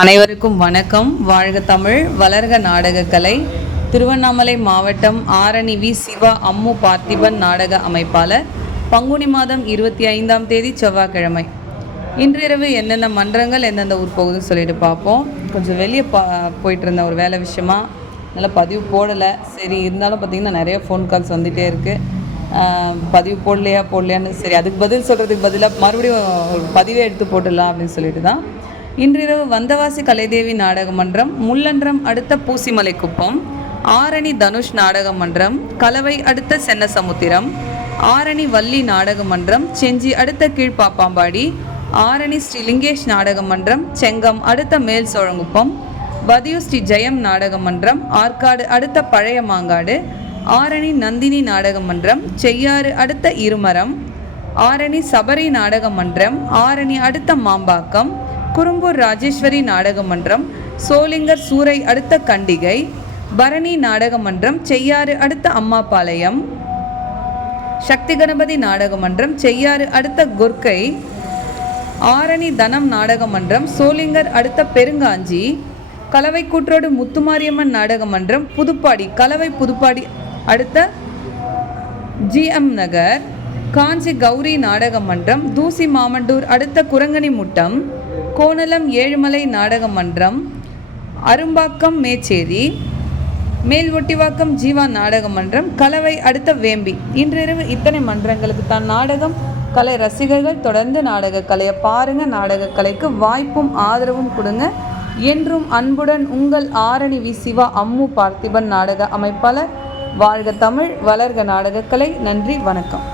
அனைவருக்கும் வணக்கம். வாழ்க தமிழ், வளர்க நாடகக்கலை. திருவண்ணாமலை மாவட்டம் ஆரணி வி. சிவா அம்மு பார்த்திபன் நாடக அமைப்பாளர். பங்குனி மாதம் 25ஆம் தேதி செவ்வாய்க்கிழமை. இன்றிரவு என்னென்ன மன்றங்கள் எந்தெந்த ஊர் போகுதுன்னு சொல்லிட்டு பார்ப்போம். கொஞ்சம் வெளியே போயிட்டு இருந்த ஒரு வேலை விஷயமா நல்லா பதிவு போடலை. சரி, இருந்தாலும் பார்த்திங்கன்னா நிறைய ஃபோன் கால்ஸ் வந்துகிட்டே இருக்குது. பதிவு போடலையான்னு சரி, அதுக்கு பதில் சொல்கிறதுக்கு பதிலாக மறுபடியும் ஒரு பதிவே எடுத்து போட்டுடலாம் அப்படின்னு சொல்லிட்டு தான் இன்றிரவு வந்தவாசி கலைதேவி நாடக மன்றம், முள்ளன்றம் அடுத்த பூசிமலை குப்பம், ஆரணி தனுஷ் நாடக மன்றம், கலவை அடுத்த சென்னசமுத்திரம், ஆரணி வள்ளி நாடக மன்றம், செஞ்சி அடுத்த கீழ்பாப்பாம்பாடி, ஆரணி ஸ்ரீ லிங்கேஷ் நாடக மன்றம், செங்கம் அடுத்த மேல் சோழங்குப்பம், பதியு ஸ்ரீ ஜெயம் நாடக மன்றம், ஆற்காடு அடுத்த பழைய மாங்காடு, ஆரணி நந்தினி நாடக மன்றம், செய்யாறு அடுத்த இருமரம், ஆரணி சபரி நாடக மன்றம், ஆரணி அடுத்த மாம்பாக்கம், குறும்பூர் ராஜேஸ்வரி நாடக மன்றம், சோளிங்கர் சூரை அடுத்த கண்டிகை, பரணி நாடக மன்றம், செய்யாறு அடுத்த அம்மாபாளையம், சக்தி கணபதி நாடக மன்றம், செய்யாறு அடுத்த குர்க்கை, ஆரணி தனம் நாடக மன்றம், சோளிங்கர் அடுத்த பெருங்காஞ்சி, கலவை கூற்றோடு முத்துமாரியம்மன் நாடக மன்றம், புதுப்பாடி கலவை புதுப்பாடி அடுத்த ஜிஎம் நகர், காஞ்சி கௌரி நாடக மன்றம், தூசி மாமண்டூர் அடுத்த குரங்கனி முட்டம், கோணலம் ஏழுமலை நாடக மன்றம், அரும்பாக்கம் மேச்சேரி, மேல் ஒட்டிவாக்கம் ஜீவா நாடக மன்றம், கலவை அடுத்த வேம்பி. இன்றிரவு இத்தனை மன்றங்களுக்கு தான் நாடகம். கலை ரசிகர்கள் தொடர்ந்து நாடக கலையை பாருங்க. நாடக கலைக்கு வாய்ப்பும் ஆதரவும் கொடுங்க. என்றும் அன்புடன் உங்கள் ஆரணி வி. சிவா அம்மு பார்த்திபன் நாடக அமைப்பாளர். வாழ்க தமிழ், வளர்க நாடகக்கலை. நன்றி, வணக்கம்.